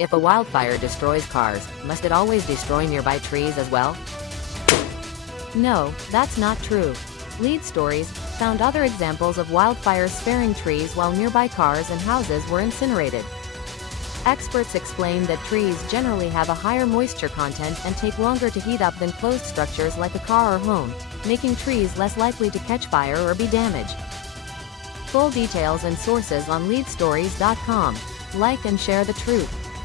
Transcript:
If a wildfire destroys cars, must it always destroy nearby trees as well? No, that's not true. Lead stories found other examples of wildfires sparing trees while nearby cars and houses were incinerated. Experts explain that trees generally have a higher moisture content and take longer to heat up than closed structures like a car or home, making trees less likely to catch fire or be damaged. Full details and sources on leadstories.com. Like and share the truth.